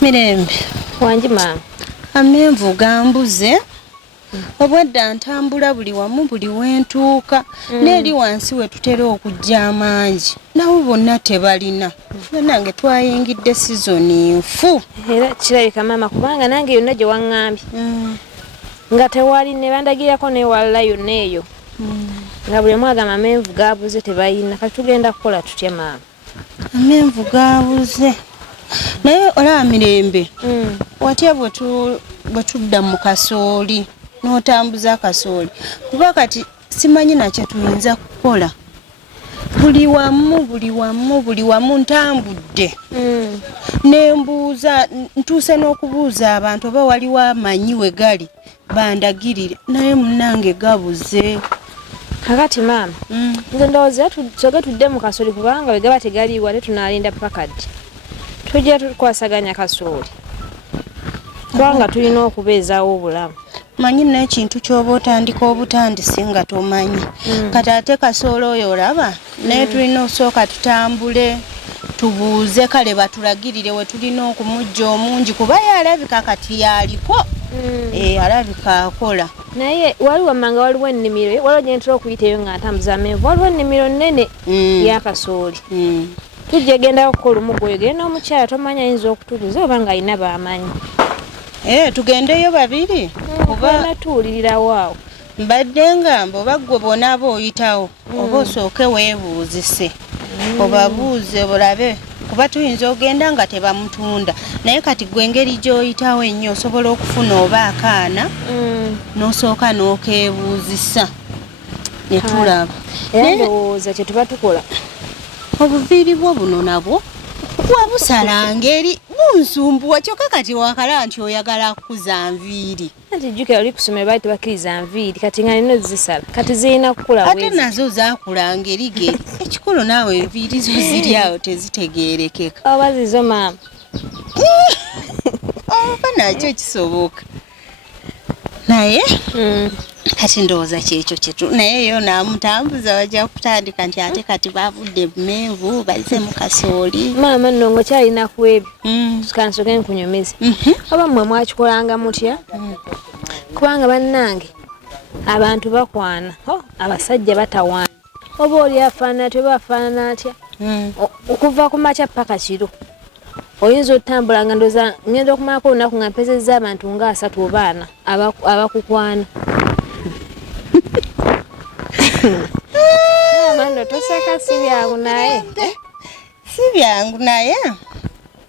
Mirembe. Wanjima. Amenvu gambuze. Obwedda ntambula buli wamu buli wentuuka. N'eri wansi we tutera okujja amangi. Nawo bonna tebalina. Nange twayingidde sizoni nfu. Era kirabika maama kubanga nange yonna gye waŋŋambye. Nga tewali ne bandagirako n'ewalala yonna eyo. Nga buli omu agamba amenvu gaabuze tebalina. Kati tugenda kukola tutya maama? Amenvu gaabuze. Naye olaba Mirembe. Watya bwe tudda mu kasooli n'otambuza kasooli. Kuba kati simanyi nakyo tuyinza kukola. Buli wamu ntambudde. Nembuuza ntuuse n'okubuuza abantu oba waliwo amanyi we gali bandagirire naye munnange gabuze. Kakati maama. Nze ndowooza tusoge tudde mu kasooli kubanga bwe gaba tegaliiwo ate tunaalinda paka ddi. Tujja tukwasaganya kasooli. Kubanga tulina okubeezaawo obulamu. Manyi n'ekintu ky'oba otandika obutandisi nga tomanyi. Kati ate kasooli oyo olaba naye tulina osooka tutambule tubuuze kale batulagirire we tulina okumujja omungi kuba yalabika kati yaliko. Alabika akola. Naye waliwo manga waliwo ennimiro waliwo gye ntera okuyitayo nga ntambuza amenvu waliwo ennimiro nnene ya kasooli. Tujja genda okukola omuggo oyo genda omukyala tomanyi ayinza okutubuza oba nga alina baamanyi. Tugendeyo babiri kuba tuwulirirawo awo. Mbadde ngamba oba ggwe bonaaba oyitawo oba osooke weebuuzise obabuuze bulabe kuba tuyinza ogenda nga tebamutunda naye kati gwe engeri gy'oyitawo ennyo osobola okufuna oba akaana n'osooka n'okeebuuzisa ne tulaba. Era ndowooza kye tuba tukola obuviiri bwo buno nabwo wabusala ngeri bunsumbuwa kyokka kati wakala nti oyagala kukuza nviiri. Ati jjukira oli kusomera baali tebakkiriza nviiri kati nga nino zisala kati zirina kukula bwezi. Ate nazo zaakula ngeri geri. Ekikulu naawe enviiri zo ziri awo tezitegeerekeka. Oba zizo maama. Oba nakyo kisoboka. Naye kati ndowooza kyekyo kyetu naye yo naamutambuza wajja kutandika nti ate kati bavudde menvu bazze mu kasooli. Maama nnongo kyalina ku ebyo. Kansoke nkunyumize. Oba mmwe mwakikolanga mutya? Kubanga bannange abantu bakwana abasajja batawaana. Oba oli afaanana atya oba afaanana atya. Okuva ku makya paka kiro. Oyinza otambula nga ndoza ngenda okumalako olunaku nga mpezezza abantu nga 3 oba 4 abakukwana. Mando toseka si byangu naye. Si byangu naye.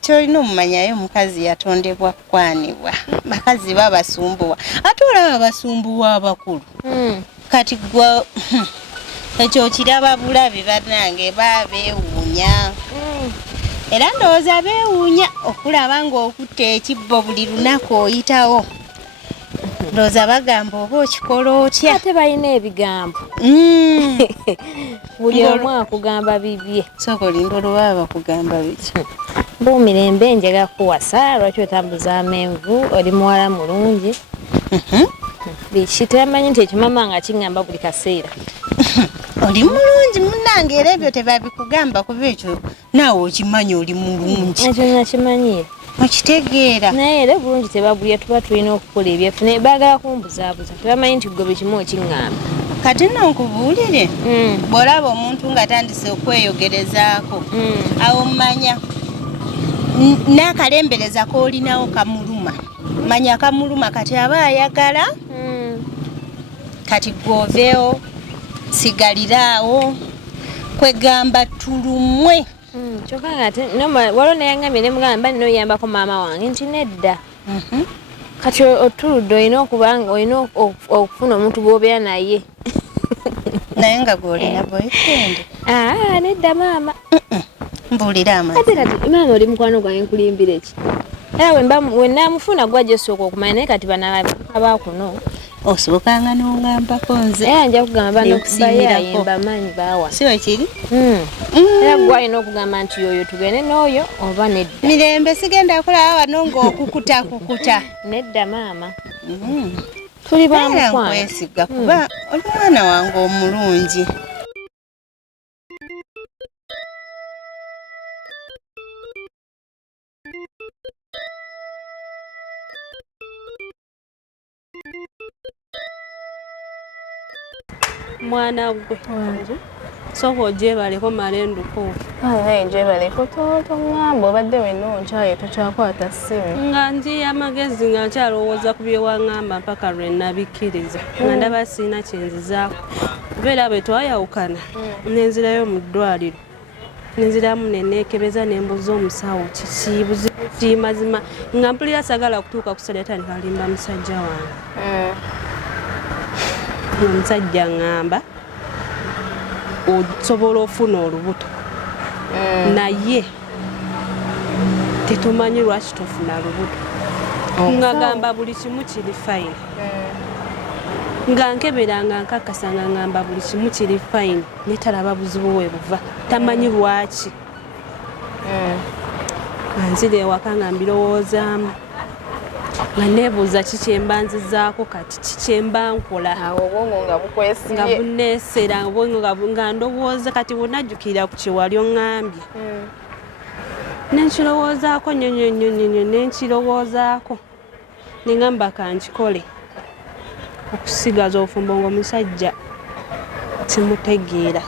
Kyolina omumanyayo omukazi yatondebwa kukwanibwa. Bakazi babasumbuwa. Ate olaba basumbuwa abakulu. Kati gwa ekyo kiraba bulabe bannange babeewuunya. Era ndowooza beewuunya okulaba ng'okutta ekibbo buli lunaku oyitawo. Ndowooza bagamba oba okikola otya. Ate balina ebigambo. Buli omu akugamba bibye. Sooka olinda olwaba bakugamba biki. Mbu Mirembe njagala kuwasa lwaki otambuza amenvu oli muwala mulungi. Biki tebamanyi nti ekyo maama nga kingamba buli kaseera. Oli mulungi munnange era ebyo tebabikugamba kuba ekyo naawe okimanyi oli mulungi. Ekyo nakimanyire. Okitegeera. Naye era bulungi tebabulya tuba tulina okukola ebyaffe naye baagala kumbuzaabuza tebamanyi nti gwe buli kimu okingamba. Kati nno nkubuulire bw'olaba omuntu ng'atandise okweyogerezaako awo mmanya n'akalembereza k'olinawo kamuluma. Manya kamuluma kati aba ayagala kati gwoveewo sigaliraawo kwegamba tulumwe. Kyokka ng'ate waliwo neyangambye ne mugamba nina oyambako maama wange nti nedda. Kati otuludde olina okuba nga olina okufuna omuntu gw'obeera naye. Naye nga gw'olina boyfriend? Nedda maama. Mbuulira amazima. Ate kati maama oli mukwano gwange nkulimbira eki. Era we naamufuna gw'ajja osooka okumanya naye kati bano abaakuno. Osookanga n'ongambako nze. Era nja kugamba bano kubayaaye mbamanyi baawa. Si we kiri? Era gwe alina okugamba nti oyo tugende n'oyo oba nedda. Mirembe sigenda kulaba wano ng'okukuta. Nedda maama. Tuli ba mukwano. Era nkwesiga kuba oli mwana wange omulungi. mwana gwe soka ogyebaleko malenduko naye gyebaleko toŋŋamba obadde wenna onkyaye tokyakwata ssimu nga ndi amagezi nga nkyalowooza ku byewaŋŋamba mpaka lwe nabikkiriza nga ndaba siina kyenzizaako kubeera bwe twayawukana nenzirayo mu ddwaliro nenziramu neneekebeza nembuza omusawo kiki buzibu ki mazima nga mpulira sagala kutuuka ku saletani kalimba musajja wange omusajja ŋŋamba osobola ofuna olubuto naye tetumanyi lwaki tofuna lubuto nga ngamba buli kimu kiri fayini nga nkebera nga nkakasa nga ngamba buli kimu kiri fayini netalaba buzibu we buva tamanyi lwaki nzira ewaka nga mbirowoozaamu nga neebuuza kikyemba nzizaako kati kikyemba nkola obwongo nga bukwesibye nga buneesera nga ndowooza kati bwonajjukira ku kyewali oŋŋambye nenkirowoozaako nyonyonyonyonyo nenkirowoozaako neŋŋamba kankikole okusigaza obufumbo ng'omusajja simutegeera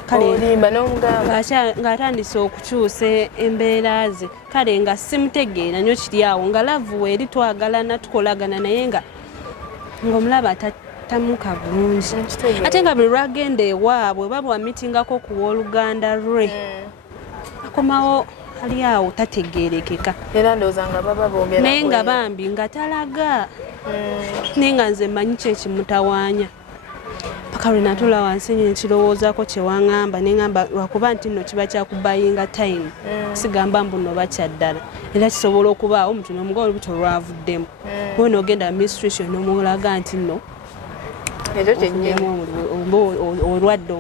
ng'atandise okukyusa embeera ze kale nga simutegeera nnyo kiri awo nga lavu eri twagalana tukolagana naye nga ng'omulaba tamuka bulungi ate nga buli lwagenda ewaabwe oba bwamitingako ku wooluganda lwe akomawo ali awo tategeerekeka era ndowooza nga baba boogera naye nga bambi nga talaga naye nga nze mmanyi kyekimutawaanya paka lwe natula wansi nekirowoozaako kyewaŋŋamba neŋŋamba lwakuba nti nno kiba kyakubayinga time sigamba mbuno bakyaddala era kisobola okubaawo omuntu nomuga olubuto lwavuddemu we noogenda administration nomulaga nti nno olwadde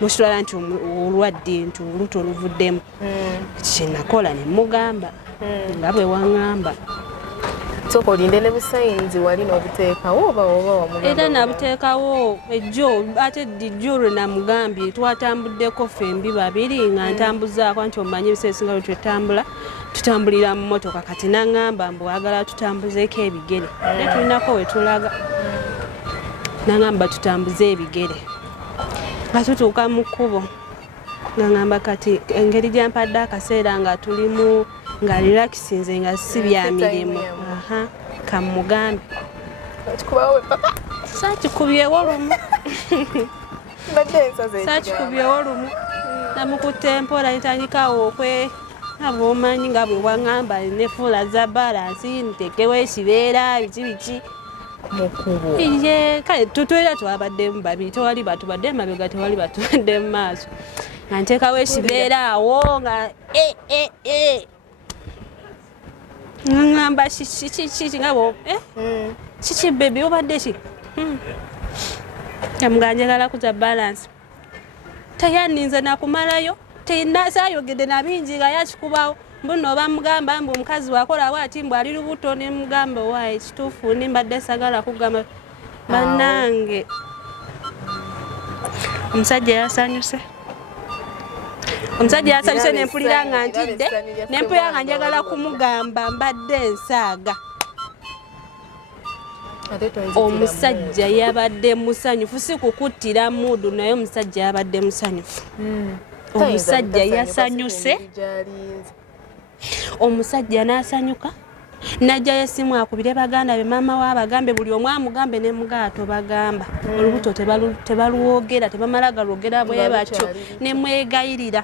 nokitwala nti olwadde nti olubuto oluvuddemu kyenakola nemugamba nga bwe waŋŋamba soko olinde ne busayinzi wali n'obuteekawo oba wamugamba era nabuteekawo ejjo ate dijjo lwe namugambye twatambuddeko fembi babiri nga ntambuzaako nti omanyi ebiseera ebisinga lwe twetambula tutambulira mu mmotoka kati naŋŋamba mbu wagala tutambuzeeko ebigere naye tulinako we tulaga naŋŋamba tutambuze ebigere nga tutuuka mu kkubo naŋŋamba kati engeri gyampadde akaseera nga tulimu nga relaxinze nga si bya mirimu kamugambe sakikubyewo lumu sakikubyewo lumu namukutte mpola netandikawo okwe abwomanyi nga bwe waŋŋamba nefuula za balansi ntekewo ekibeera biki biki mukubo kale tutwera twabaddemu babiri tewali batubadde emabega tewali batubadde mu maaso nga nteekawo ekibeera awo nga ngamba kiki ngabo kiki bebi obadde ki yamuganjagala kuza balance tayaninze nakumalayo teinasayogedde nabingi nga yakikubawo mbuno bamugamba mbu omukazi wakola bwati mbu ali lubuto nemugamba waaye kituufu nimbadde sagala kugamba bannange omusajja yasanyuse nempulira nga ntidde nempulira nga njagala kumugamba mbadde ensaaga omusajja yabadde musanyufu si kukuttira mudu naye omusajja yabadde musanyufu omusajja yasanyuse omusajja n'asanyuka najjayo essimu akubire baganda be maama we abagambe buli omu amugambe ne mugaato bagamba olubuto tebalwogera tebamala galwogera bwe batyo ne mwegayirira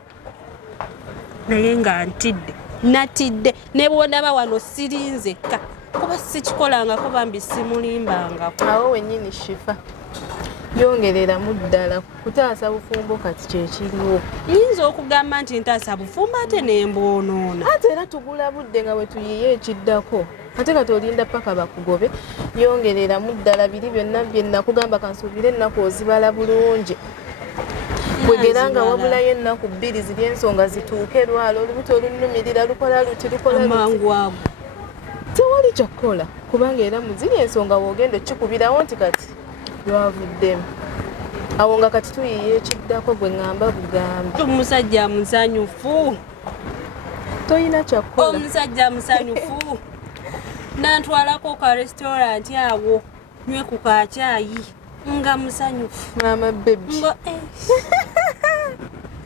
naye nga ntidde natidde ne bwondaba wano sirinzekka kuba sikikolangako bambi simulimbangako awo wennyini shifa yongereramu ddala kutaasa bufumbo kati kyekiriwo yinza okugamba nti ntaasa bufumbo ate nemboonoona ate era tugula budde nga bwe tuyiye ekiddako ate kati olinda paka bakugobe yongereramu ddala biri byonna byenakugamba kansuubire ennaku ozibala bulungi bwegeranga wabulayo ennaku bbiri ziri ensonga zituuke lwala olubuto olunumirira lukola luti lukola amangu ago tewali kyakkola kubanga era muziri ensonga woogenda okikubirawo nti kati lwavuddemu awo nga kati tuyiye ekiddako gwe ŋŋamba bugambi omusajja musanyufu toyina kyakkola omusajja musanyufu nantwalako ka restaurant awo nywe ku kakyayi nga musanyufu mama baby ngo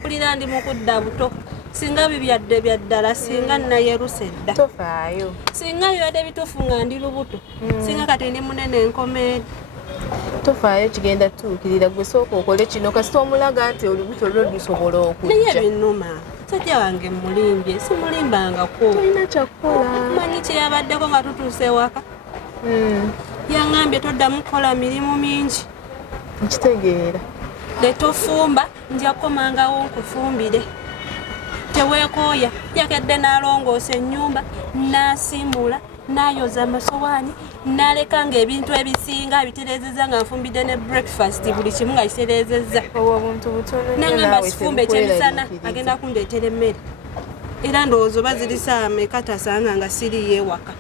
kulira ndi mukudda buto singa bibyadde byaddala singa nayeruse dda tofaayo singa byadde bituufu nga ndi lubuto singa kati ndi munene enkomeeri tofaayo kigenda tuukirira gwe sooka okole kino kasita omulaga nti olubuto lwo lusobola naye okujja binnuma sajja wange mulimbye simulimbangako tolina kyakukola manyi kyeyabaddeko nga tutuuse ewaka yaŋŋambye toddamu kukola mirimu mingi nkitegeera letofumba nja kukomangawo nkufumbire teweekooya yakedde n'alongoosa ennyumba n'asimbula n'ayoza amasowaani n'aleka ng'ebintu ebisinga bitereezezza nga nfumbidde ne breakfast buli kimu nga kitereezezza obuntu butono naŋŋamba sifumba ekyemisana agenda kundeetera emmere era ndowooza oba zirisa ameka tasanga nga siriyo ewaka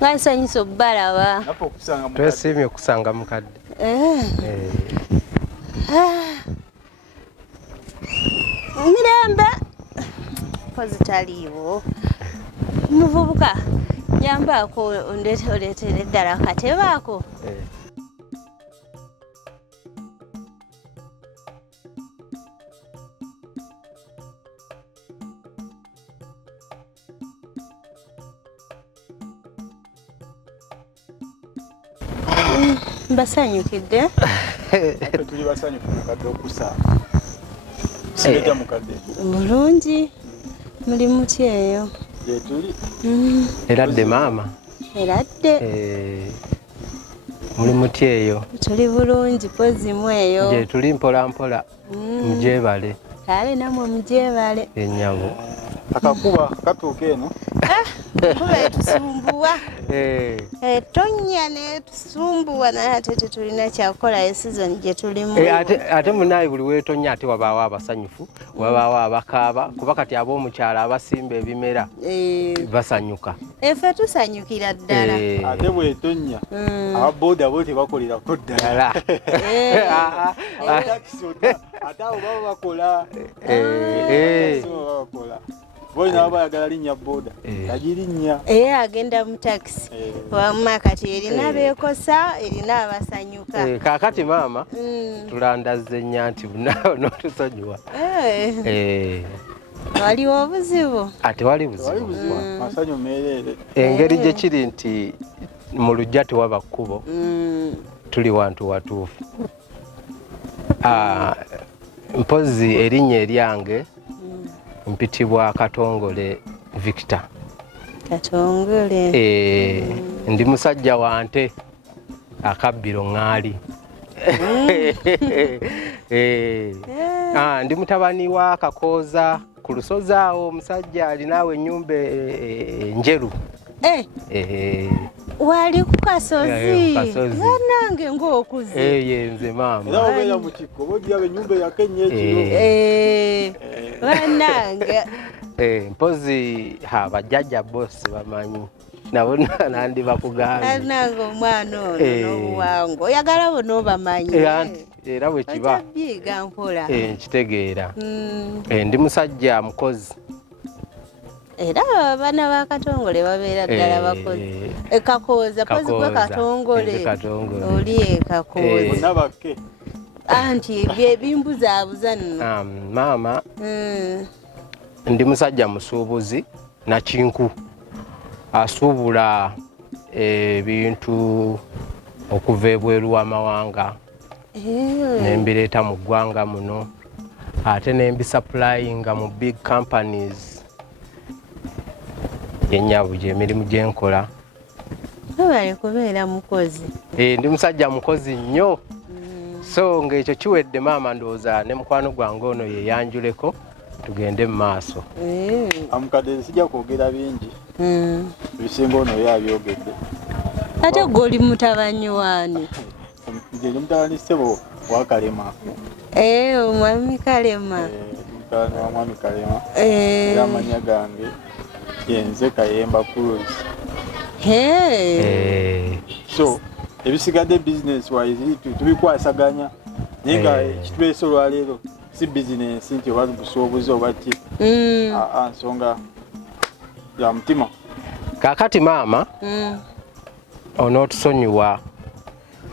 Ngansanyusa obbalaba. Twesiimye okusanga mukadde. Mirembe pozi taliiwo. Muvubuka nyambaako oleetere eddala akatebe ako. Basanyukidde. Tuli basanyufu mukadde okusanga. Sireta mukadde. Mulungi. Muli muti eyo. Ye tuli. Eradde maama. Eradde. Muli muti eyo. Tuli bulungi pozi mu eyo. Gye tuli mpola mpola. Mugyebale. Kale namwe mugyebale. Ennyabo. Akakuba katuuka eno. Kuba etusumbuwa. Etonya netusumbuwa naye ate tetulina kyakukola esizoni gye tulimu. Ate munaye buli weetonya ate wabaawo abasanyufu, wabaawo abakaaba, kuba kati ab'omukyala abasimba ebimera basanyuka. Effe tusanyukira ddala. Ate bw'etonya ababooda bo tebakolerako ddala. Ate abo baba bakola. Boina aba yagala linnya boda. Agirinnya. Agenda mu taxi. Wamma kati erina beekosa, erina abasanyuka. Kaakati maama tulandazze nnya nti n'otusonyiwa. Waliwo obuzibu? Ate wali buzibu. Masanyu meerere. Engeri gye kiri nti mu lujja tewaba kkubo. Tuli wantu watuufu. Mpozi erinnya eryange mpitibwa Katongole Victor. Katongole. Ndi musajja wante akabbiro ŋŋaali. Ndi mutabani wa Kakooza ku lusozi awo omusajja alinaawo ennyumba enjeru. Wali ku Kasozi. Nange ng'okuze. Nze maama. Era obeera mu kikko bojja ennyumba yakennya ekiro. Bannange. Mpozi bajjajja bossi bamanyi. Nabo nandi bakugambye. Nange omwana ono n'obuwango. Oyagala bonna obamanyi. Era bwe kiba. Byiga mpola. Nkitegeera. Ndi musajja mukozi. Era abaana ba Katongole babeera ddala bakozi. Kakooza pozi gwe Katongole. Oli Kakooza. Bonna bakke. Anti ebimbuzaabuza nno. Maama. Ndi musajja musuubuzi na kinku. Asuubula ebintu okuva ebweru w'amawanga. Nembireeta mu ggwanga muno. Ate nembisupplyinga mu big companies. Yennyabo gye emirimu gye nkola. webale kubeera mukozi. Ndi musajja mukozi nnyo. So ng'ekyo kiwedde maama ndowooza ne mukwano gwange ono ye yanjuleko tugende mu maaso. Amukadde sijja kwogera bingi. Ebisinga ono ye abyogedde. Ate gw'oli mutabani waani? Nze ndi mutabani ssebo wa Kalema. Omwami Kalema. Mutabani wa mwami Kalema. Era amannya gange yenze Kayemba Cruz. So ebisigadde business wise tubikwasaganya naye nga ekituleese olwaleero si business nti oba busuubuzi oba ki nsonga ya mutima. Kaakati maama onootusonyiwa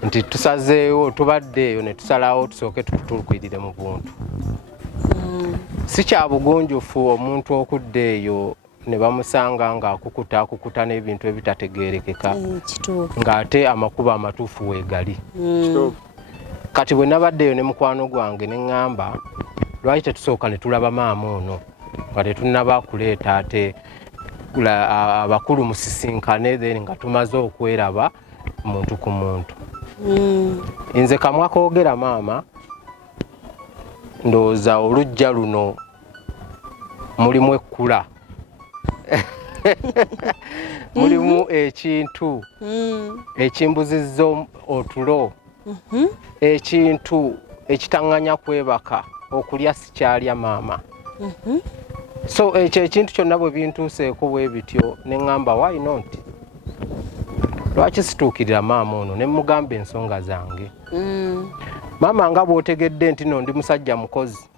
nti tusazeewo tubadde eyo ne tusalawo tusooke tukutulukwirire mu buntu. Si kya bugunjufu omuntu okudda eyo ne bamusanga ng'akukuta n'ebintu ebitategeerekeka ng'ate amakubo amatuufu weegali. Kati bwe nabaddeyo ne mukwano gwange ne ŋŋamba lwaki tetusooka ne tulaba maama ono nga tetunnaba kuleeta ate abakulu musisinkane then nga tumaze okweraba muntu ku muntu. Nze kamwa koogera maama ndowooza olujja luno mulimu ekkula. Mulimu ekintu ekimbuzizza otulo, ekintu ekitaŋŋanya kwebaka okulya sikyalya maama. So ekyo ekintu kyonna bwe bintuuseeko bwe bityo ne ŋŋamba why not? Lwaki situukirira maama ono ne mugamba ensonga zange. Maama nga bw'otegedde nti no ndi musajja mukozi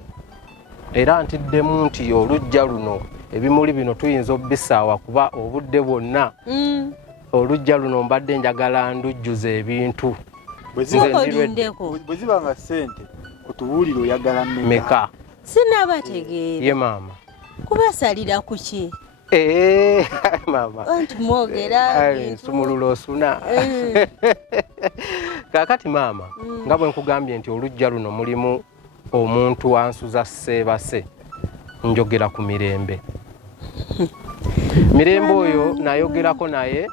era ntiddemu nti olujja luno ebimuli bino tuyinza obbisaawa kuba obudde bwonna olujja luno mbadde njagala ndujjuza ebintu. Bwe ziba nga ssente otubuulire oyagala meka. Sinnabategeera. Ye maama. Kubasalira ku ki? Maama. Anti mwogera nsumulula osuna. Kaakati maama nga bwe nkugambye nti olujja luno mulimu omuntu ansuza Sseebase njogera ku Mirembe. Mirembe oyo nayogerako naye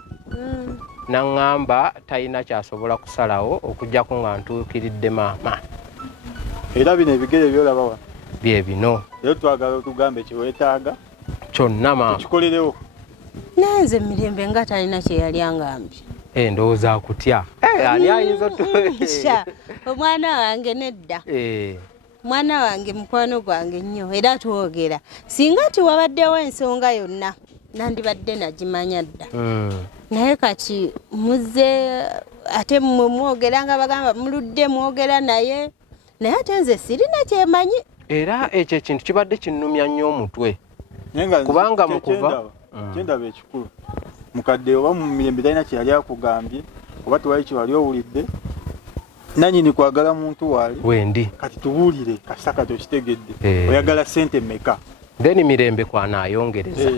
naŋŋamba talina kyasobola kusalawo okuggyako nga ntuukiridde maama. Era bino ebigere byolaba wa? Bye bino. Era twagala otugambe kye weetaaga kyonna maama. Tukikolerewo. Nanze Mirembe nga talina kye yali angambye. Ndowooza akutya. Ani ayinza omwana wange nedda. Mwana wange mukwano gwange nnyo era twogera. Singa tiwabaddewo ensonga yonna nandibadde nagimanya dda. Naye kati muzze ate mmwe mwogera nga bagamba muludde mwogera naye ate nze sirina kyemanyi. Era ekyo ekintu kibadde kinnumya nnyo omutwe. Kubanga mukuva kyendaba ekikulu mukadde oba mu Mirembe talina kye yali akugambye oba tewali kye wali owulidde nanyini kwagala muntu waali wendi kati tubuulire kasita kati okitegedde oyagala ssente mmeka? Then Mirembe kwanaayongereza.